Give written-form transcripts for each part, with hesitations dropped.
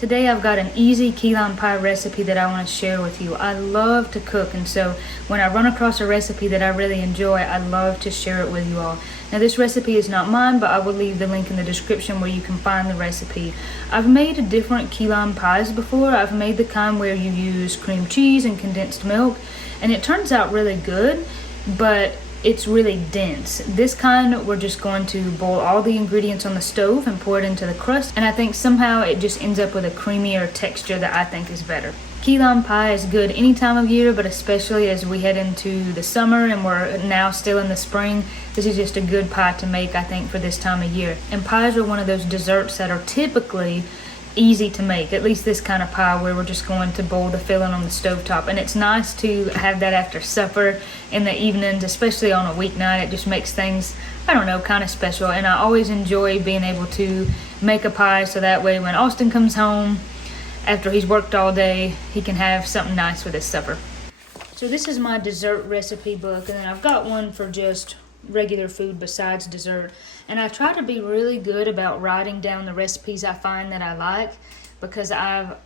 Today I've got an easy key lime pie recipe that I want to share with you. I love to cook, and so when I run across a recipe that I really enjoy, I love to share it with you all. Now this recipe is not mine, but I will leave the link in the description where you can find the recipe. I've made different key lime pies before. I've made the kind where you use cream cheese and condensed milk, and it turns out really good, but it's really dense. This kind, we're just going to boil all the ingredients on the stove and pour it into the crust, and I think somehow it just ends up with a creamier texture that I think is better. Key lime pie is good any time of year, but especially as we head into the summer and we're now still in the spring, this is just a good pie to make, I think, for this time of year. And pies are one of those desserts that are typically easy to make, at least this kind of pie where we're just going to boil the filling on the stovetop. And it's nice to have that after supper in the evenings, especially on a weeknight. It just makes things, I don't know, kind of special. And I always enjoy being able to make a pie so that way when Austin comes home after he's worked all day, he can have something nice with his supper. So this is my dessert recipe book, and then I've got one for just regular food besides dessert. And I try to be really good about writing down the recipes I find that I like, because I've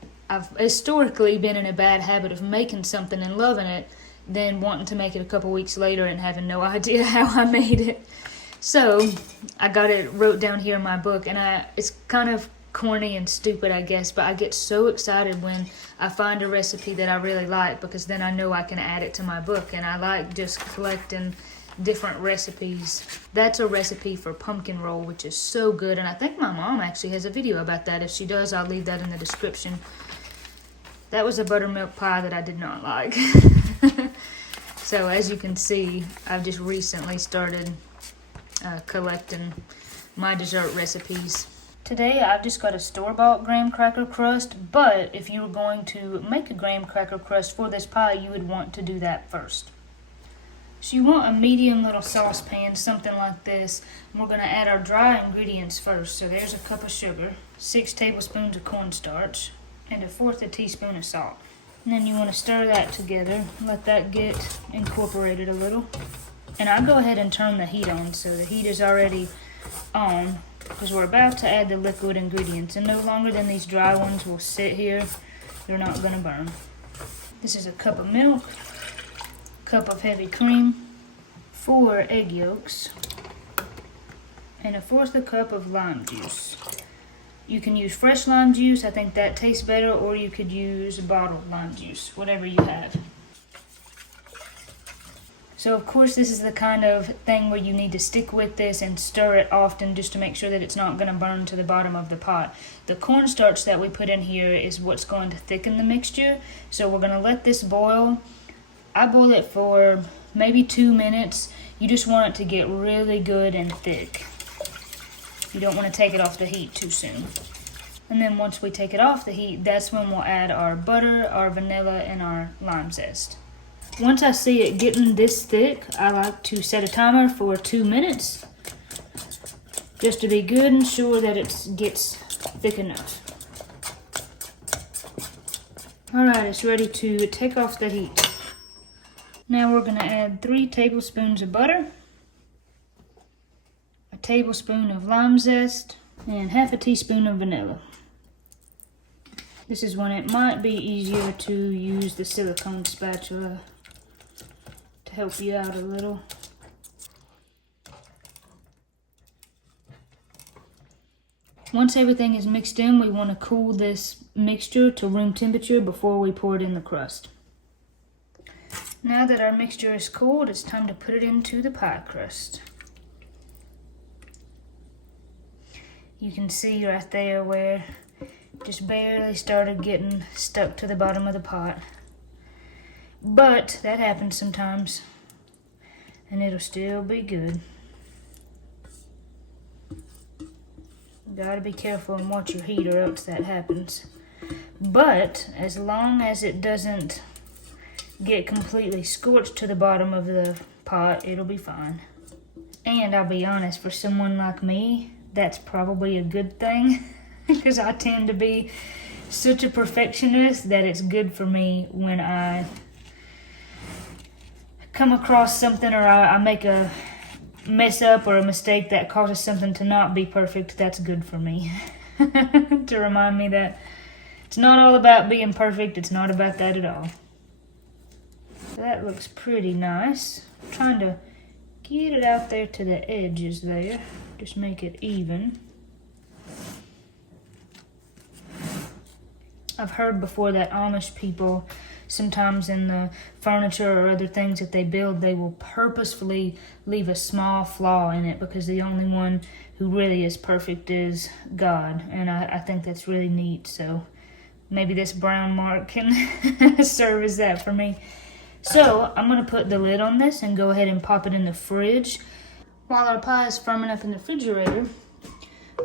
historically been in a bad habit of making something and loving it, then wanting to make it a couple weeks later and having no idea how I made it. So I got it wrote down here in my book, and it's kind of corny and stupid, I guess, but I get so excited when I find a recipe that I really like, because then I know I can add it to my book. And I like just collecting different recipes. That's a recipe for pumpkin roll, which is so good, and I think my mom actually has a video about that. If she does, I'll leave that in the description. That was a buttermilk pie that I did not like. So as you can see, I've just recently started collecting my dessert recipes. Today I've just got a store-bought graham cracker crust, but if you were going to make a graham cracker crust for this pie, you would want to do that first. So you want a medium little saucepan, something like this. And we're going to add our dry ingredients first. So there's a cup of sugar, 6 tablespoons of cornstarch, and 1/4 teaspoon of salt. And then you want to stir that together, let that get incorporated a little. And I'll go ahead and turn the heat on, so the heat is already on, because we're about to add the liquid ingredients, and no longer than these dry ones will sit here. They're not going to burn. This is a cup of milk, cup of heavy cream, 4 egg yolks, and 1/4 cup of lime juice. You can use fresh lime juice, I think that tastes better, or you could use bottled lime juice, whatever you have. So of course this is the kind of thing where you need to stick with this and stir it often just to make sure that it's not going to burn to the bottom of the pot. The cornstarch that we put in here is what's going to thicken the mixture, so we're going to let this boil. I boil it for maybe 2 minutes. You just want it to get really good and thick. You don't want to take it off the heat too soon. And then once we take it off the heat, that's when we'll add our butter, our vanilla, and our lime zest. Once I see it getting this thick, I like to set a timer for 2 minutes, just to be good and sure that it gets thick enough. Alright, it's ready to take off the heat. Now we're going to add 3 tablespoons of butter, a tablespoon of lime zest, and 1/2 teaspoon of vanilla. This is when it might be easier to use the silicone spatula to help you out a little. Once everything is mixed in, we want to cool this mixture to room temperature before we pour it in the crust. Now that our mixture is cooled, it's time to put it into the pie crust. You can see right there where it just barely started getting stuck to the bottom of the pot. But that happens sometimes, and it'll still be good. You gotta be careful and watch your heat, or else that happens. But as long as it doesn't get completely scorched to the bottom of the pot, it'll be fine. And I'll be honest, for someone like me, that's probably a good thing, because I tend to be such a perfectionist that it's good for me when I come across something, or I make a mess up or a mistake that causes something to not be perfect. That's good for me to remind me that It's not all about being perfect. It's not about that at all. That looks pretty nice. I'm trying to get it out there to the edges there. Just make it even. I've heard before that Amish people, sometimes in the furniture or other things that they build, they will purposefully leave a small flaw in it because the only one who really is perfect is God. And I think that's really neat. So maybe this brown mark can serve as that for me. So I'm going to put the lid on this and go ahead and pop it in the fridge. While our pie is firming up in the refrigerator,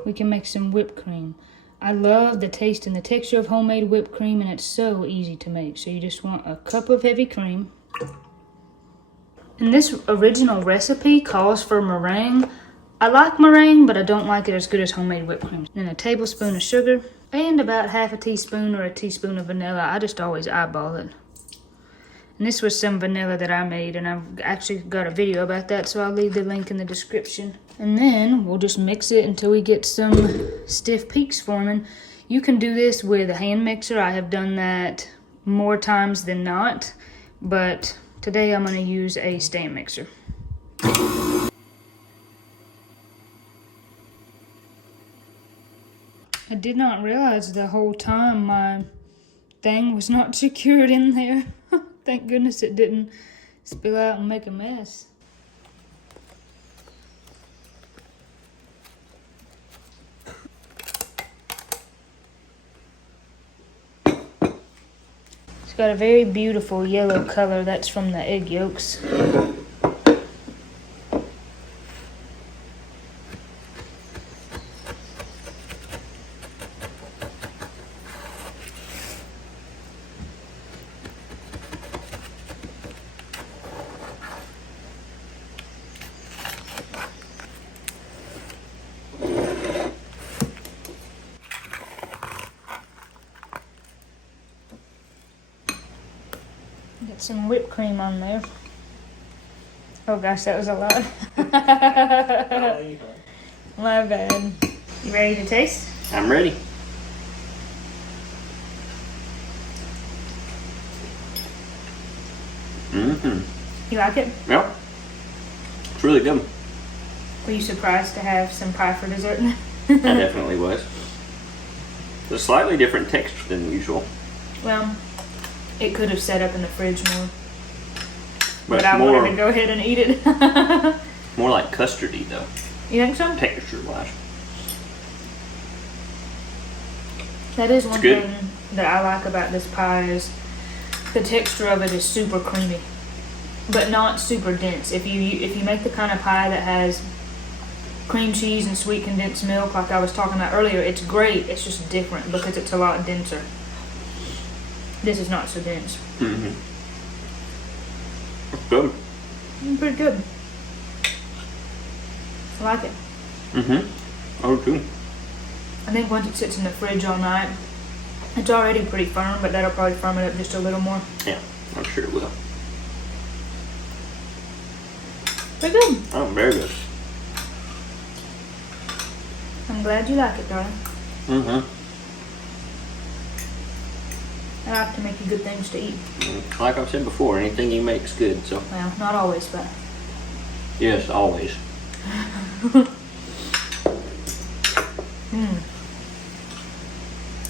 we can make some whipped cream. I love the taste and the texture of homemade whipped cream, and it's so easy to make. So you just want a cup of heavy cream. And this original recipe calls for meringue. I like meringue, but I don't like it as good as homemade whipped cream. Then a tablespoon of sugar and about half a teaspoon or a teaspoon of vanilla. I just always eyeball it. And this was some vanilla that I made, and I've actually got a video about that, so I'll leave the link in the description. And then we'll just mix it until we get some stiff peaks forming. You can do this with a hand mixer. I have done that more times than not, but today I'm going to use a stand mixer. I did not realize the whole time my thing was not secured in there. Thank goodness it didn't spill out and make a mess. It's got a very beautiful yellow color. That's from the egg yolks. Get some whipped cream on there. Oh gosh, that was a lot. My bad. You ready to taste? I'm ready. You like it? Yep. It's really good. Were you surprised to have some pie for dessert? I definitely was. It's a slightly different texture than usual. Well, it could have set up in the fridge more. But I wanted to go ahead and eat it. More like custardy though. You think so? Texture wise. That is one thing that I like about this pie is the texture of it is super creamy, but not super dense. If you make the kind of pie that has cream cheese and sweet condensed milk like I was talking about earlier, it's great. It's just different because it's a lot denser. This is not so dense. It's good. Pretty good. I like it. Oh, too. I think once it sits in the fridge all night, it's already pretty firm, but that'll probably firm it up just a little more. Yeah, I'm sure it will. Pretty good. Oh, very good. I'm glad you like it, darling. I like to make you good things to eat. Like I've said before, anything you make's good, so. Well, not always, but. Yes, always.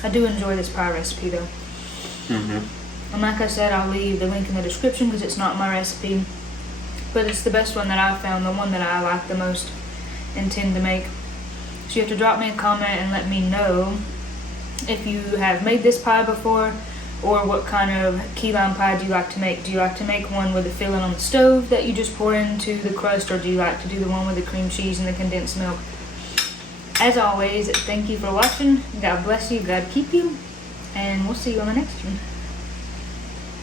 I do enjoy this pie recipe though. And like I said, I'll leave the link in the description because it's not my recipe, but it's the best one that I've found, the one that I like the most and tend to make. So you have to drop me a comment and let me know if you have made this pie before, or what kind of key lime pie do you like to make. Do you like to make one with the filling on the stove that you just pour into the crust, or do you like to do the one with the cream cheese and the condensed milk? As always, thank you for watching. God bless you, God keep you, and we'll see you on the next one.